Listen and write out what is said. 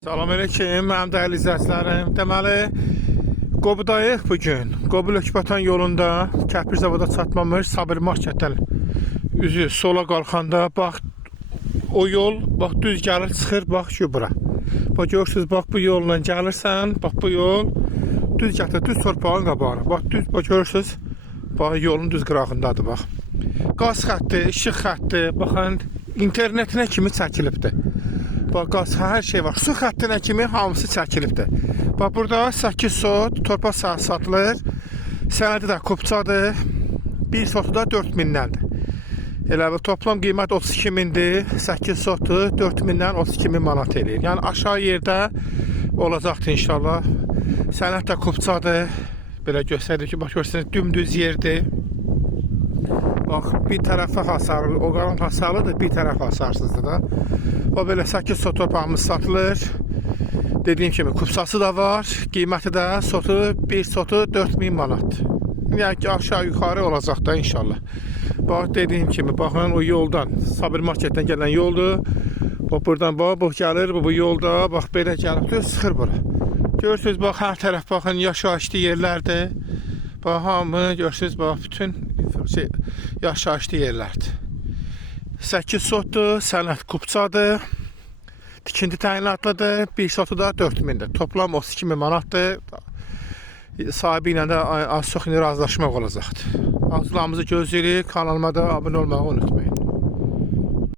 Salamünaleyküm, mənim dəyərli izləyicilərim. Deməli, Qobudayıq bugün. Qobu Lökbatan yolunda Kəpir zavoda çatmamış Sabir marketdən üzü sola qalxanda bax o yol bax düz gəlir çıxır bax ki bura. Bax görürsüz bax bu yolla gəlirsən, bax bu yol düz gətir düz torpağın qabağına. Bax düz bax görürsüz bax yolun düz qırağındadır bax. Qaz xətti, işıq xətti, baxın internetinə kimi çəkilibdir. Bax, qaz, hər şey var. Su xəttinə kimi hamısı çəkilibdir. Bax, burada 8 sot torpaq sahəsi satılır. Sənədi də kupçadır. Bir sotu da 4000-dəndir. Elə bu toplam qiymət 32 mindir. 8 sotu 4000-dən 32 min manat eləyir. Yəni aşağı yerdə olacaqdır inşallah. Sənəd də kupçadır. Belə göstərdim ki, bax, görürsünüz, dümdüz yerdir. Bax, bir tərəfə hasarlı, o qalan hasarlıdır, bir tərəf hasarsızdır da. O belə 8 sot torpağımız satılır. Dediyim kimi kupsası da var. Qiyməti də sotu, bir sotu 4000 manat. Yəni ki, aşağı yuxarı olacaq da inşallah. Bax, dediyim kimi, baxın o yoldan, Sabir marketdən gələn yoldur. Bax, buradan bax, bu gəlir, bu yolda, bax, belə gəlib, sıxır bura. Görürsünüz, bax, hər tərəf, baxın, yaşayışlı yerlərdir. Bax, hamı, görürsünüz, bax, bütün yaşayışlı yerlərdir. 8 sotdur, sənəd kupçadır, tikinti təyinatlıdır, bir sotu da 4000'dir. Toplam 32 min manatdır. Sahibi ilə də az çox razılaşmaq olacaqdır. Arzularımızı gözləyirik, kanalıma da abunə olmağı unutmayın.